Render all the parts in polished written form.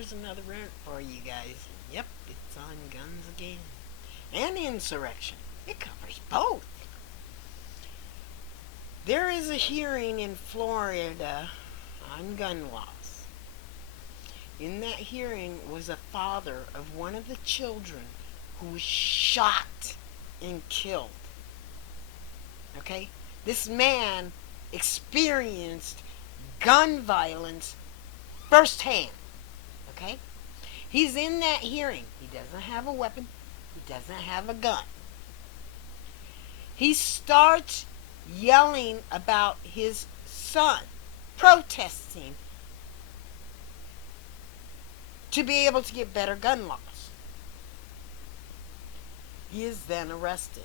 here's another rant for you guys. Yep, it's on guns again. And insurrection. It covers both. There is a hearing in Florida on gun laws. In that hearing was a father of one of the children who was shot and killed. Okay? This man experienced gun violence firsthand. Okay? He's in that hearing. He doesn't have a weapon. He doesn't have a gun. He starts yelling about his son, protesting to be able to get better gun laws. He is then arrested.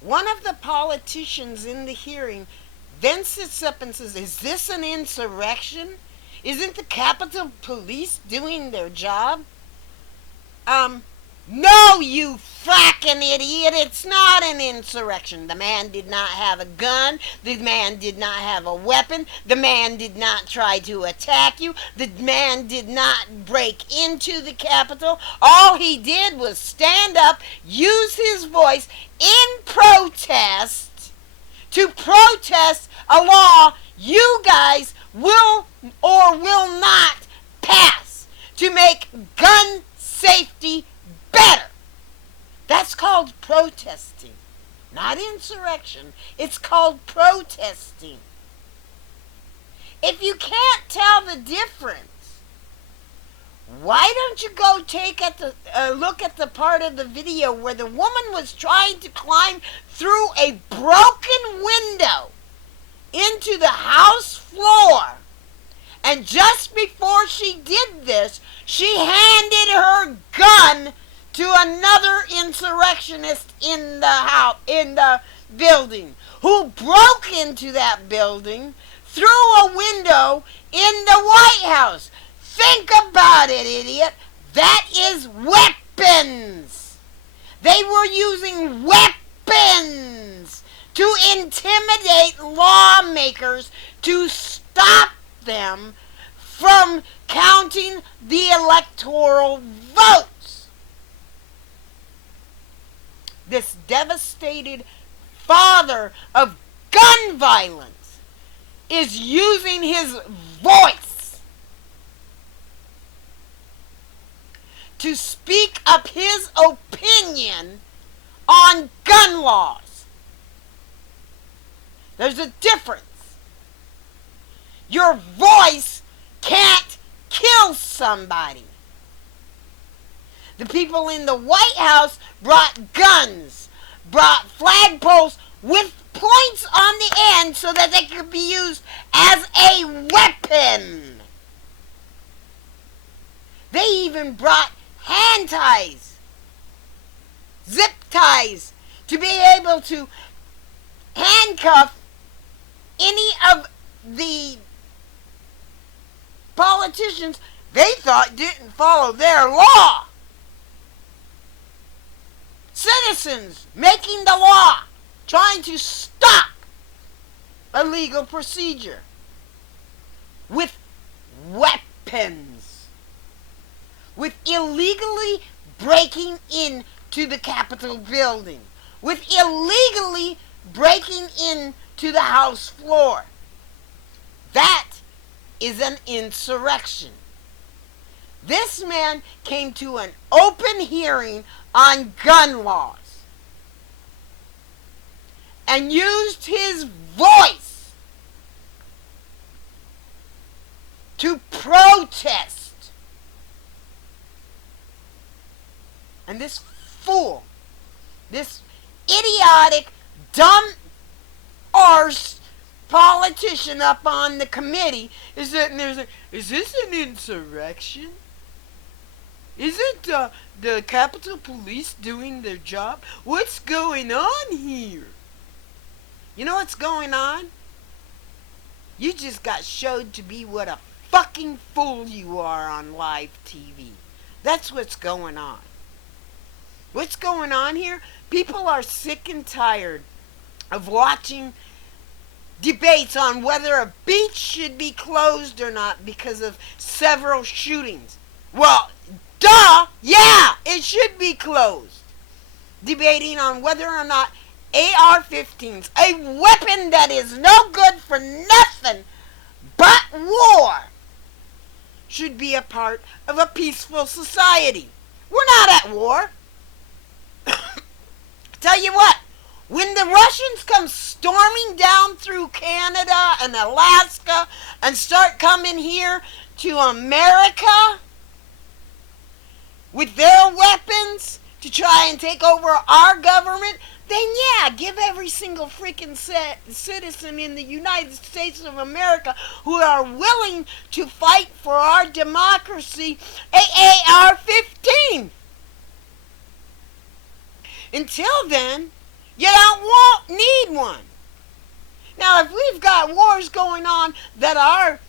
One of the politicians in the hearing then sits up and says, "Is this an insurrection? Isn't the Capitol Police doing their job?" No, you fracking idiot. It's not an insurrection. The man did not have a gun. The man did not have a weapon. The man did not try to attack you. The man did not break into the Capitol. All he did was stand up, use his voice in protest to protest a law you guys will or will not pass to make gun safety better. That's called protesting, not insurrection. It's called protesting. If you can't tell the difference, why don't you go take a look at the part of the video where the woman was trying to climb through a broken window into the house floor, and just before she did this, she handed her gun to another insurrectionist in the building, who broke into that building through a window in the White House. Think about it, idiot. That is weapons. They were using weapons to intimidate lawmakers to stop them from counting the electoral votes. This devastated father of gun violence is using his voice to speak up his opinion on gun laws. There's a difference. Your voice can't kill somebody. The people in the White House brought guns, brought flagpoles with points on the end so that they could be used as a weapon. They even brought hand ties, zip ties, to be able to handcuff any of the politicians they thought didn't follow their law. Citizens making the law, trying to stop a legal procedure with weapons, with illegally breaking into the Capitol building, with illegally breaking into the House floor. That is an insurrection. This man came to an open hearing on gun laws and used his voice to protest. And this fool, this idiotic, dumb arse politician up on the committee is sitting there saying, "Is this an insurrection? Isn't the Capitol Police doing their job? What's going on here?" You know what's going on? You just got showed to be what a fucking fool you are on live TV. That's what's going on. What's going on here? People are sick and tired of watching debates on whether a beach should be closed or not because of several shootings. Well, duh, yeah, it should be closed. Debating on whether or not AR-15s, a weapon that is no good for nothing but war, should be a part of a peaceful society. We're not at war. Tell you what, when the Russians come storming down through Canada and Alaska and start coming here to America with their weapons to try and take over our government, then yeah, give every single freaking citizen in the United States of America who are willing to fight for our democracy a AR-15. Until then, you won't need one. Now, if we've got wars going on that our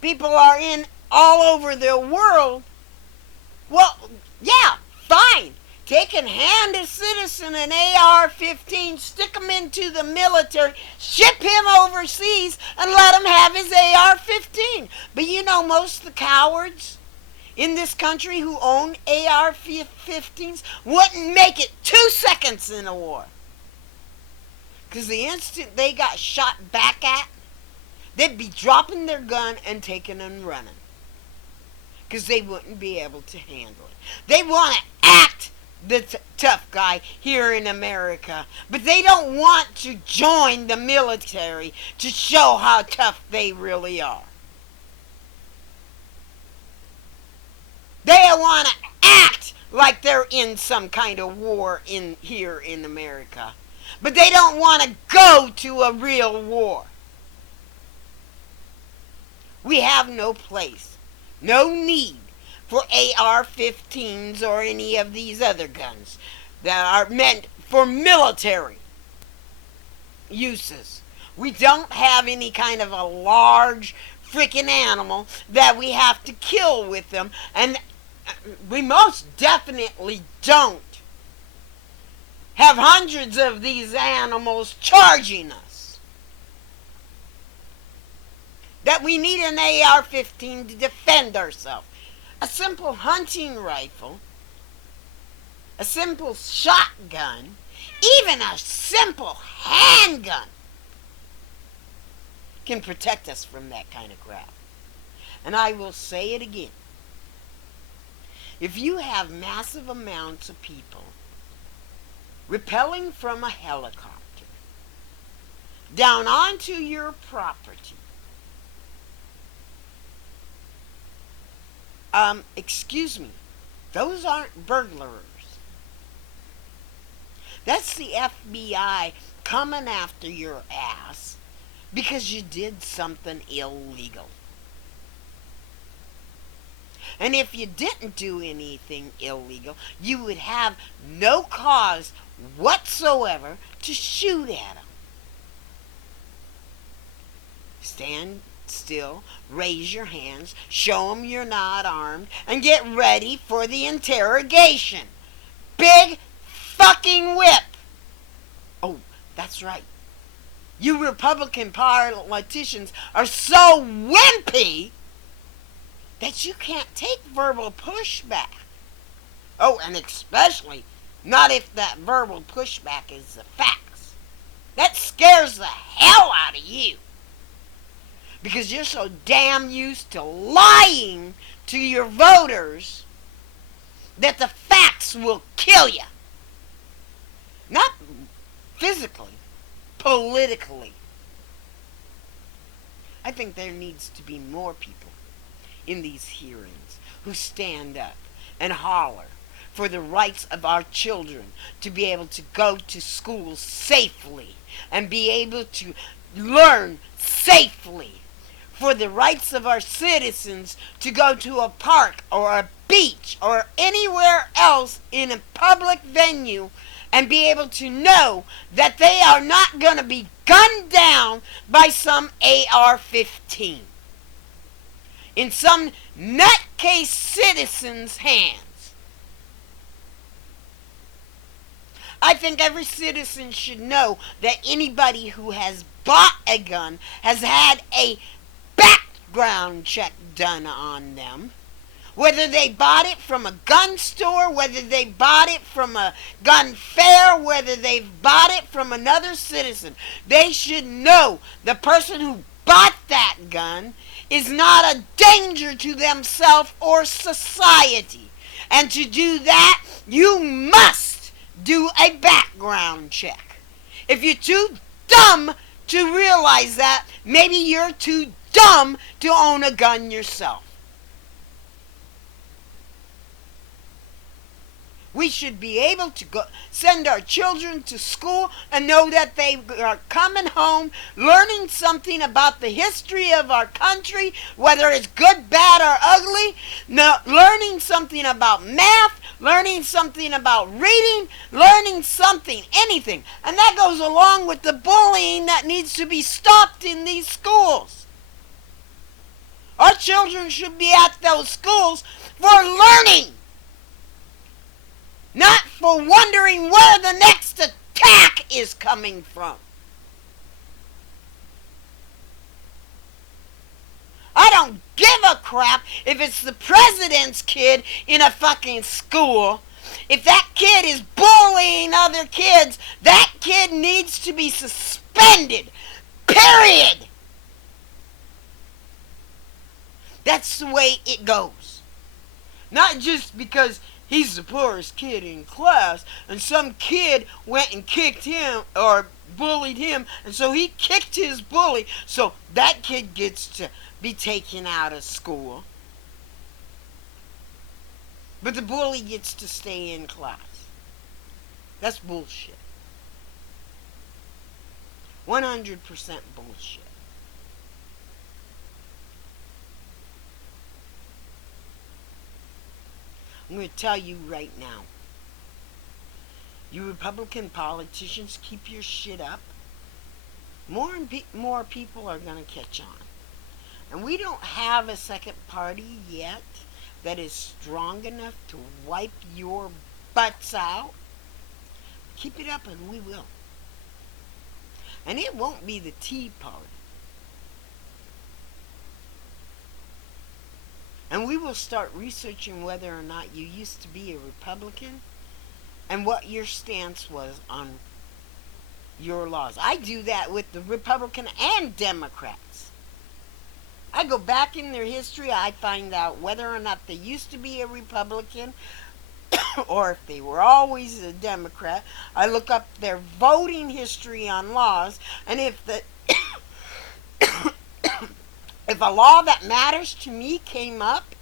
people are in all over the world, well, yeah, fine. They can hand a citizen an AR-15, stick him into the military, ship him overseas, and let him have his AR-15. But you know, most of the cowards in this country who own AR-15s wouldn't make it 2 seconds in a war. Because the instant they got shot back at, they'd be dropping their gun and taking and running. Because they wouldn't be able to handle it. They want to act the tough guy here in America, but they don't want to join the military to show how tough they really are. They want to act like they're in some kind of war here in America, but they don't want to go to a real war. We have no place, no need for AR-15s or any of these other guns that are meant for military uses. We don't have any kind of a large freaking animal that we have to kill with them, and we most definitely don't have hundreds of these animals charging us. That we need an AR-15 to defend ourselves. A simple hunting rifle, a simple shotgun, even a simple handgun can protect us from that kind of crap. And I will say it again. If you have massive amounts of people rappelling from a helicopter down onto your property, excuse me, those aren't burglars. That's the FBI coming after your ass because you did something illegal. And if you didn't do anything illegal, you would have no cause whatsoever to shoot at them. Stand still, raise your hands, show them you're not armed, and get ready for the interrogation. Big fucking whip. Oh, that's right. You Republican politicians are so wimpy that you can't take verbal pushback. Oh, and especially not if that verbal pushback is the facts. That scares the hell out of you. Because you're so damn used to lying to your voters that the facts will kill you. Not physically, politically. I think there needs to be more people in these hearings who stand up and holler for the rights of our children to be able to go to school safely and be able to learn safely, for the rights of our citizens to go to a park or a beach or anywhere else in a public venue and be able to know that they are not going to be gunned down by some AR-15 in some nutcase citizen's hands. I think every citizen should know that anybody who has bought a gun has had a background check done on them. Whether they bought it from a gun store, whether they bought it from a gun fair, whether they've bought it from another citizen, they should know the person who bought that gun is not a danger to themselves or society. And to do that, you must do a background check. If you're too dumb to realize that, maybe you're too dumb to own a gun yourself. We should be able to go send our children to school and know that they are coming home learning something about the history of our country, whether it's good, bad, or ugly, learning something about math, learning something about reading, learning something, anything. And that goes along with the bullying that needs to be stopped in these schools. Our children should be at those schools for learning, not for wondering where the next attack is coming from. I don't give a crap if it's the president's kid in a fucking school. If that kid is bullying other kids, that kid needs to be suspended. Period. That's the way it goes. Not just because he's the poorest kid in class, and some kid went and kicked him or bullied him, and so he kicked his bully, so that kid gets to be taken out of school. But the bully gets to stay in class. That's bullshit. 100% bullshit. I'm going to tell you right now. You Republican politicians, keep your shit up. More and more people are going to catch on. And we don't have a second party yet that is strong enough to wipe your butts out. Keep it up and we will. And it won't be the Tea Party. And we will start researching whether or not you used to be a Republican and what your stance was on your laws. I do that with the Republican and Democrats. I go back in their history. I find out whether or not they used to be a Republican or if they were always a Democrat. I look up their voting history on laws, and if the if a law that matters to me came up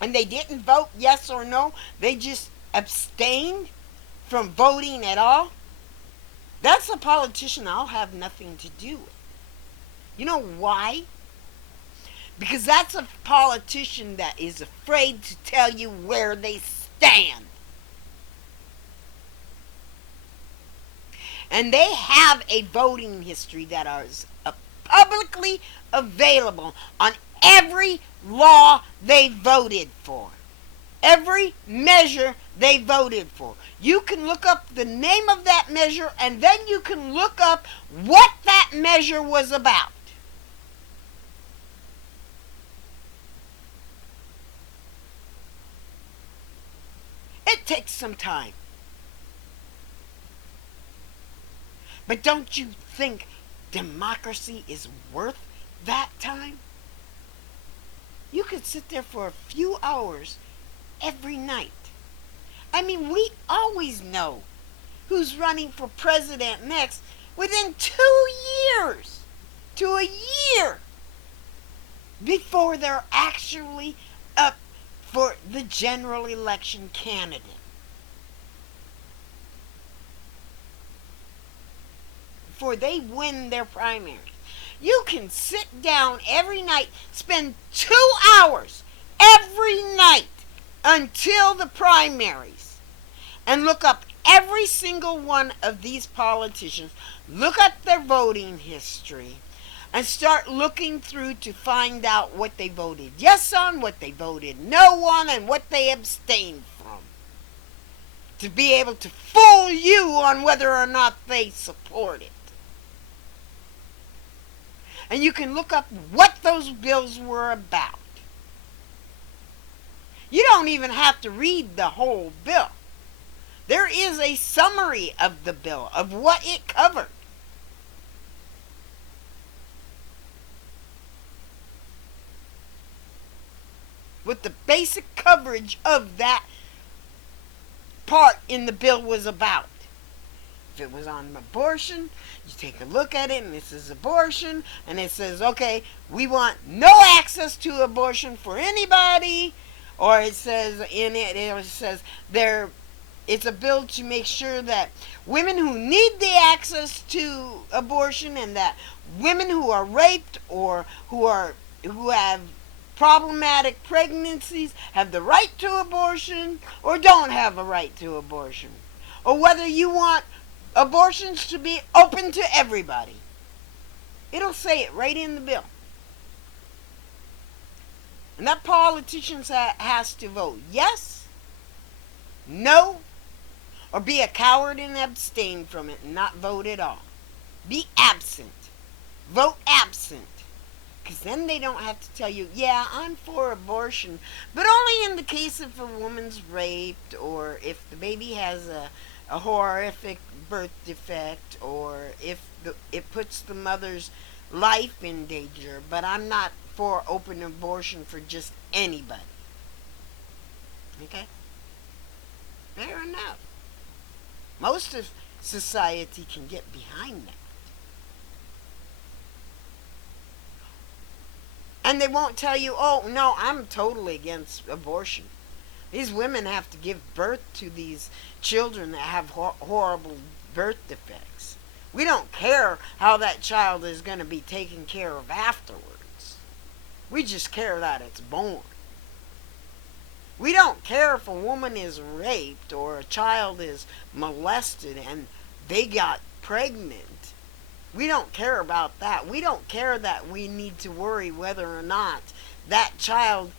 and they didn't vote yes or no, they just abstained from voting at all, that's a politician I'll have nothing to do with. You know why? Because that's a politician that is afraid to tell you where they stand. And they have a voting history that is publicly available on every law they voted for. Every measure they voted for. You can look up the name of that measure, and then you can look up what that measure was about. It takes some time. But don't you think democracy is worth that time? You could sit there for a few hours every night. I mean, we always know who's running for president next within 2 years to a year before they're actually up for the general election candidate. Before they win their primaries. You can sit down every night, spend 2 hours every night until the primaries, and look up every single one of these politicians, look at their voting history, and start looking through to find out what they voted yes on, what they voted no on, and what they abstained from. to be able to fool you on whether or not they support it. And you can look up what those bills were about. You don't even have to read the whole bill. There is a summary of the bill, of what it covered. What the basic coverage of that part in the bill was about. If it was on abortion, you take a look at it and it says abortion, and it says, okay, we want no access to abortion for anybody, or it says in it, it says it's a bill to make sure that women who need the access to abortion, and that women who are raped or who have problematic pregnancies have the right to abortion or don't have a right to abortion, or whether you want abortions to be open to everybody. It'll say it right in the bill. And that politicians has to vote yes, no, or be a coward and abstain from it and not vote at all. Be absent. Vote absent. Because then they don't have to tell you, yeah, I'm for abortion, but only in the case if a woman's raped, or if the baby has a horrific birth defect, or if it puts the mother's life in danger, but I'm not for open abortion for just anybody. Okay? Fair enough. Most of society can get behind that. And they won't tell you, oh, no, I'm totally against abortion. These women have to give birth to these children that have horrible birth defects. We don't care how that child is going to be taken care of afterwards. We just care that it's born. We don't care if a woman is raped or a child is molested and they got pregnant. We don't care about that. We don't care that we need to worry whether or not that child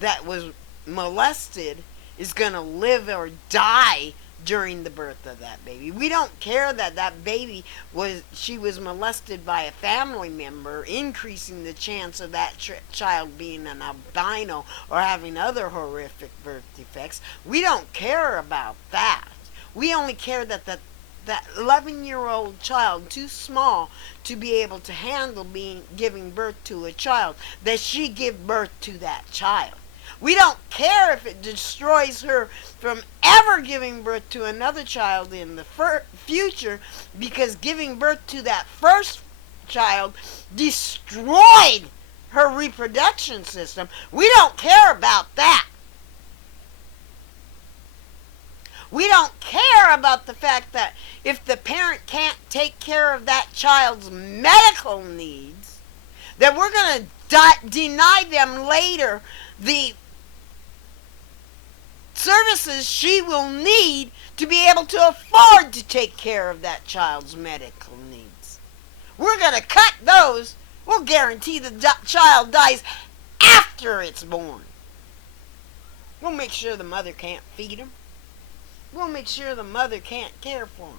that was molested is going to live or die during the birth of that baby. We don't care that that baby she was molested by a family member, increasing the chance of that child being an albino or having other horrific birth defects. We don't care about that. We only care that that 11-year-old child, too small to be able to handle giving birth to a child, that she give birth to that child. We don't care if it destroys her from ever giving birth to another child in the future, because giving birth to that first child destroyed her reproduction system. We don't care about that. We don't care about the fact that if the parent can't take care of that child's medical needs, that we're going to deny them later the services she will need to be able to afford to take care of that child's medical needs. We're going to cut those. We'll guarantee the child dies after it's born. We'll make sure the mother can't feed him. We'll make sure the mother can't care for him.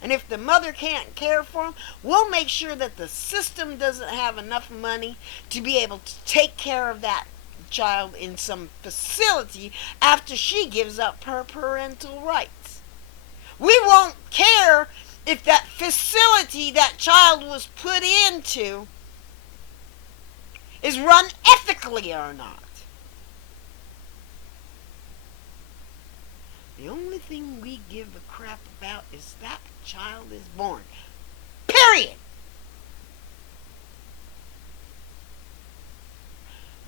And if the mother can't care for him, we'll make sure that the system doesn't have enough money to be able to take care of that child in some facility after she gives up her parental rights. We won't care if that facility that child was put into is run ethically or not. The only thing we give a crap about is that child is born. Period.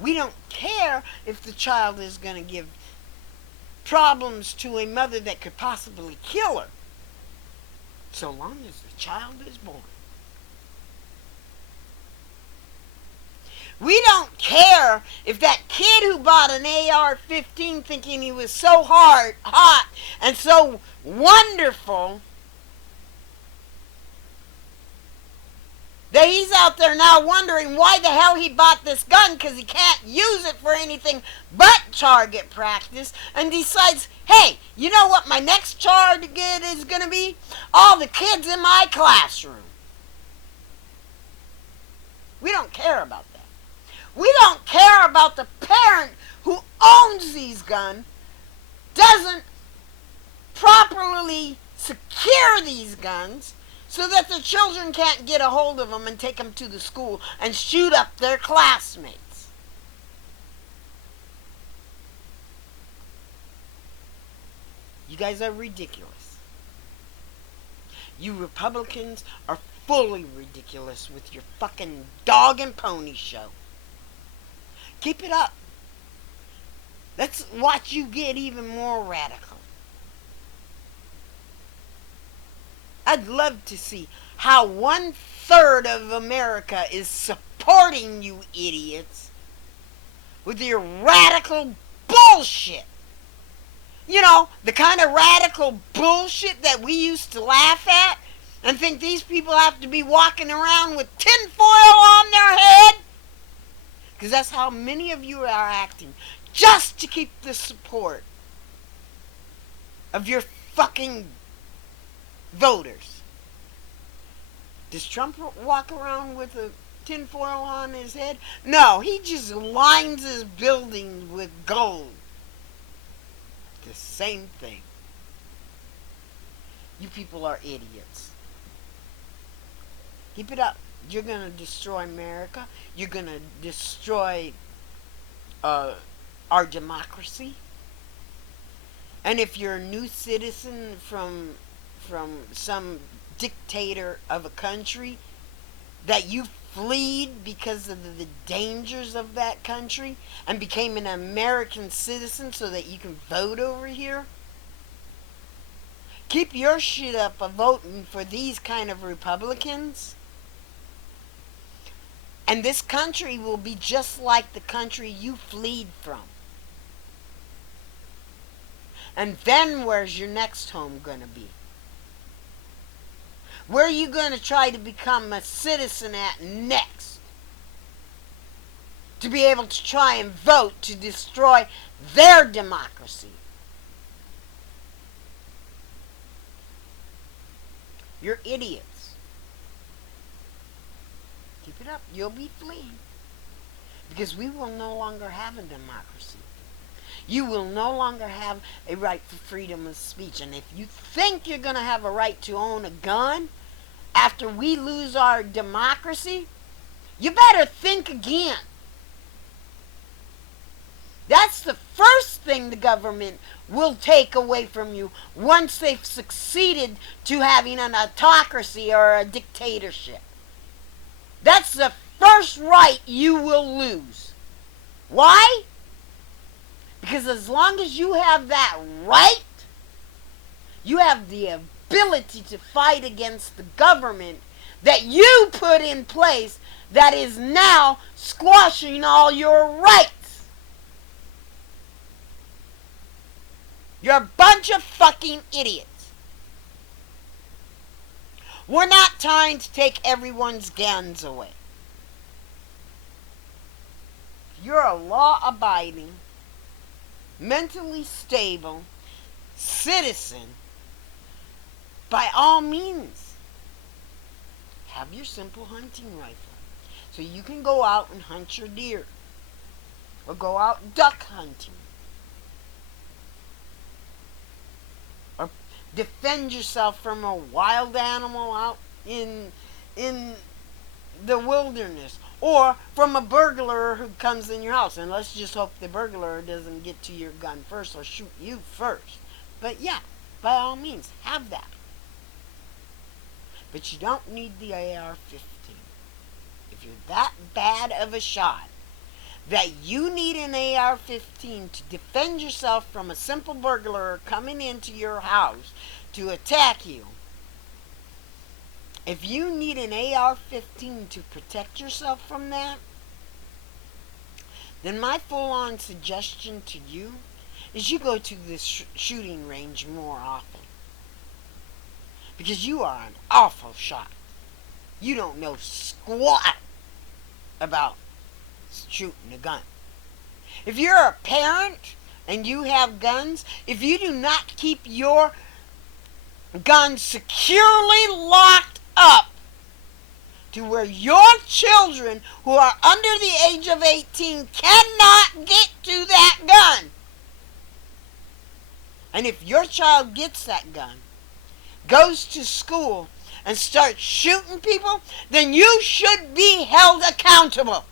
We don't care if the child is going to give problems to a mother that could possibly kill her, so long as the child is born. We don't care if that kid who bought an AR-15 thinking he was so hot, and so wonderful that he's out there now wondering why the hell he bought this gun, because he can't use it for anything but target practice, and decides, hey, you know what my next target is going to be? All the kids in my classroom. We don't care about that. We don't care about the parent who owns these guns, doesn't properly secure these guns, so that the children can't get a hold of them and take them to the school and shoot up their classmates. You guys are ridiculous. You Republicans are fully ridiculous with your fucking dog and pony show. Keep it up. Let's watch you get even more radical. I'd love to see how 1/3 of America is supporting you idiots with your radical bullshit. You know, the kind of radical bullshit that we used to laugh at and think these people have to be walking around with tinfoil on their head. Because that's how many of you are acting, just to keep the support of your fucking voters. Does Trump walk around with a tinfoil on his head? No, he just lines his buildings with gold. The same thing. You people are idiots. Keep it up. You're going to destroy America. You're going to destroy our democracy. And if you're a new citizen from some dictator of a country that you fled because of the dangers of that country and became an American citizen so that you can vote over here, keep your shit up of voting for these kind of Republicans, and this country will be just like the country you fled from. And then where's your next home going to be? Where are you going to try to become a citizen at next? To be able to try and vote to destroy their democracy. You're idiots. Keep it up. You'll be fleeing. Because we will no longer have a democracy. You will no longer have a right for freedom of speech. And if you think you're going to have a right to own a gun after we lose our democracy, you better think again. That's the first thing the government will take away from you once they've succeeded to having an autocracy or a dictatorship. That's the first right you will lose. Why? Because as long as you have that right, you have the ability to fight against the government that you put in place that is now squashing all your rights. You're a bunch of fucking idiots. We're not trying to take everyone's guns away. You're a law-abiding, mentally stable citizen. By all means, have your simple hunting rifle so you can go out and hunt your deer or go out duck hunting or defend yourself from a wild animal out in the wilderness, or from a burglar who comes in your house. And let's just hope the burglar doesn't get to your gun first or shoot you first. But yeah, by all means, have that. But you don't need the AR-15. If you're that bad of a shot that you need an AR-15 to defend yourself from a simple burglar coming into your house to attack you, if you need an AR-15 to protect yourself from that, then my full-on suggestion to you is you go to this shooting range more often. Because you are an awful shot. you don't know squat about shooting a gun. If you're a parent and you have guns, if you do not keep your guns securely locked up to where your children who are under the age of 18 cannot get to that gun, and if your child gets that gun, goes to school, and starts shooting people, then you should be held accountable.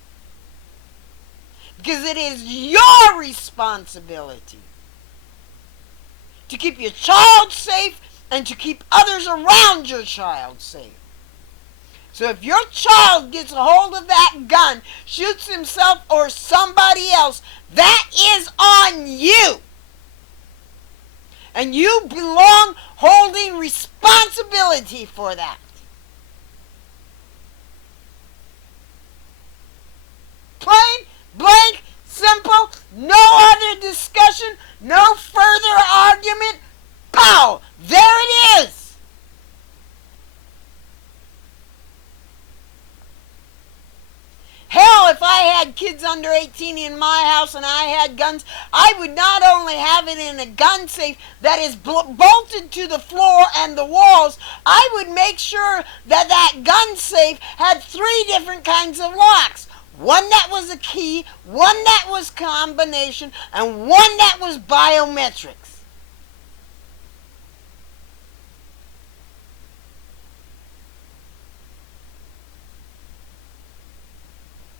Because it is your responsibility to keep your child safe and to keep others around your child safe. So if your child gets a hold of that gun, shoots himself or somebody else, that is on you. And you belong holding responsibility for that. Plain, blank, simple, no other discussion, no further argument. Pow! There it is. Hell, if I had kids under 18 in my house and I had guns, I would not only have it in a gun safe that is bolted to the floor and the walls, I would make sure that that gun safe had 3 different kinds of locks. One that was a key, one that was combination, and one that was biometrics.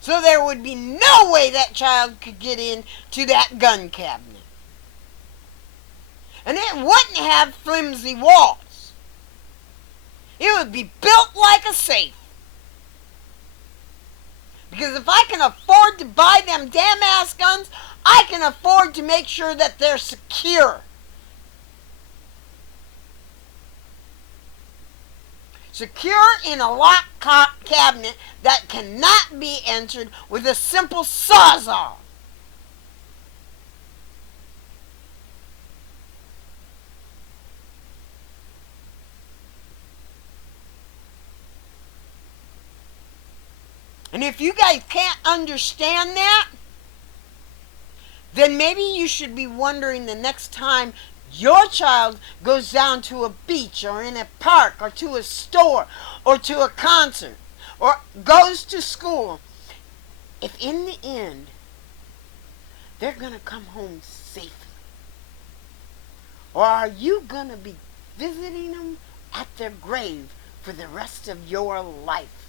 So there would be no way that child could get into that gun cabinet. And it wouldn't have flimsy walls. It would be built like a safe. Because if I can afford to buy them damn ass guns, I can afford to make sure that they're secure. Secure in a locked cabinet that cannot be entered with a simple sawzall. And if you guys can't understand that, then maybe you should be wondering the next time your child goes down to a beach or in a park or to a store or to a concert or goes to school, if in the end they're going to come home safely. Or are you going to be visiting them at their grave for the rest of your life?